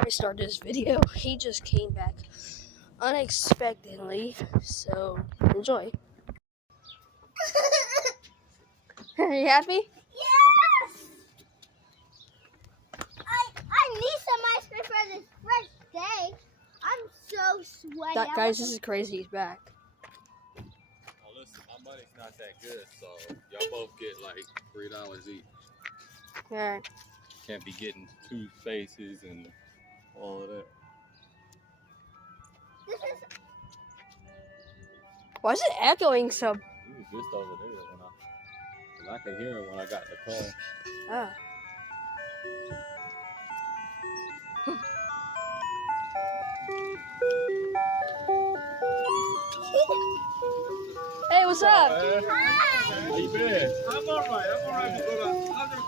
before I start this video, he just came back unexpectedly, so enjoy. Are you happy? Yes! I need some ice cream for this first day. I'm so sweaty. Guys, this is crazy. He's back. Oh, listen, my money's not that good, so y'all both get like $3 each. Alright. Can't be getting two faces and all of that. This is Why is it echoing so? It was just over there when I could hear it when I got the call. Oh. Hey, what's up? How you been? I'm alright,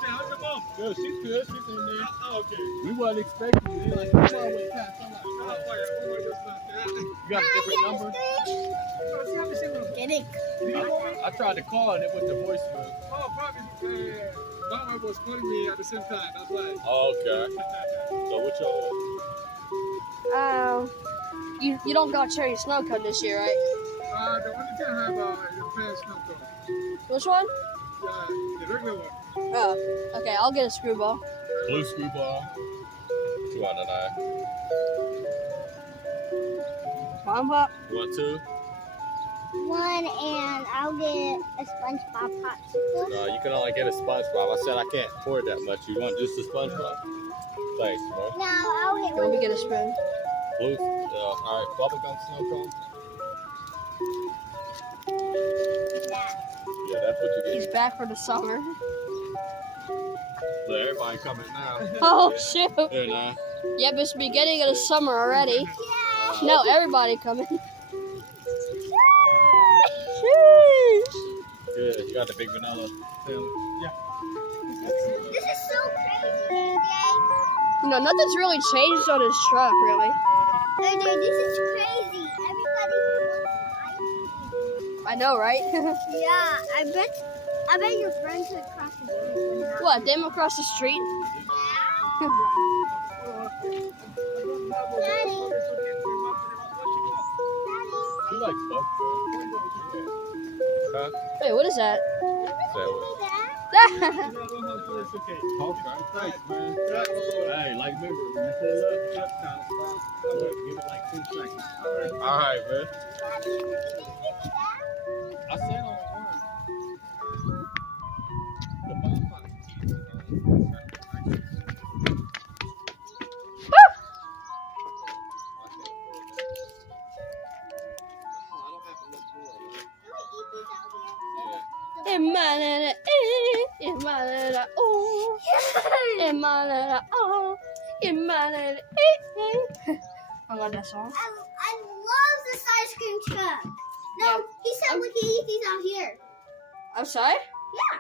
How's your mom? Good, she's good. She's in there. Oh, okay. We wasn't expecting you. Like, come on with that. You got a different number? kidding. I tried to call and it went to voicemail. Oh, probably. Mama was calling me at the same time. That's why. Oh, okay. So what y'all? You don't got cherry snow cone this year, right? The only thing I have is a fair snow cone. Which one? The regular one. Oh, okay. I'll get a screwball. Blue screwball. 2 out of 9. Mom pop. You want 2? One, and I'll get a SpongeBob popsicle. No, you can only get a SpongeBob. I said I can't afford that much. You want just a SpongeBob? Thanks, bro. No, I'll get Let me one. get a spoon. Blue. All right, bubblegum snow cone. Yeah, that's what you He's get. back for the summer. Look, everybody coming now. Oh shoot! Here now. Yep, it's beginning of the summer already. Yeah. No, everybody coming. Yeah, you got the big vanilla. Yeah. This is so crazy, Jay. You know, nothing's really changed on his truck, really. Dude, this is crazy. Everybody wants ice cream. I know, right? Yeah, I bet your friends would cross the street would not. What? Them across the street? Daddy. She likes bugs. Huh? Wait, what is that? It's okay. Talk right. Thanks, man. Hey, like, remember, when you pull up, kind of stop. I would give it like 2 seconds. All right, man. I said on one. The bonfire. I love that song. I love this ice cream truck. No, Yeah. he said we can eat these out here. Outside? Yeah.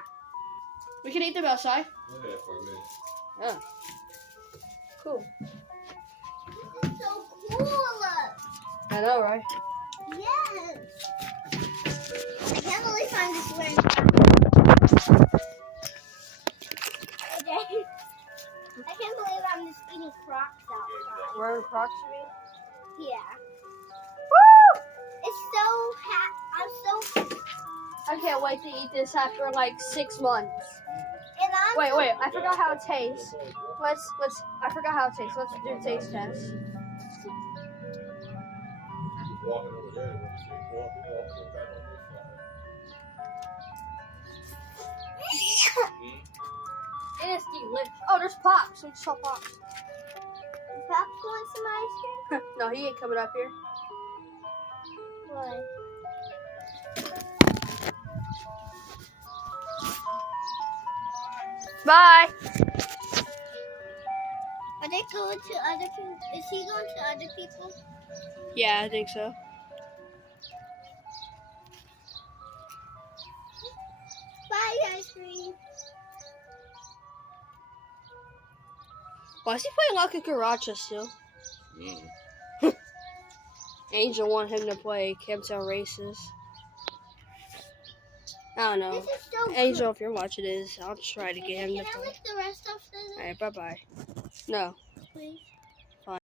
We can eat them outside. Yeah, for a minute. Yeah. Cool. This is so cool. I know, right? Yes. I can't believe I'm just wearing Okay. I can't believe I'm just eating Crocs outside. Wearing Crocs, you mean? Yeah. Woo! It's so I'm so I can't wait to eat this after like 6 months. and I'm Wait, I forgot how it tastes. I forgot how it tastes. Let's do a taste test. Walking over there. Walk back on this side. It is delicious. Oh, there's Pops. We just saw Pops. Pops want some ice cream? No, he ain't coming up here. Why? Bye. Are they going to other people? Is he going to other people? Yeah, I think so. Bye, ice cream. Why is he playing La Cucaracha still? Angel wanted him to play Camptown Races. I don't know. This is so Angel, if you're watching this, I'll try to get him to Can I play. lick the rest of this? Alright, bye-bye. No. Please.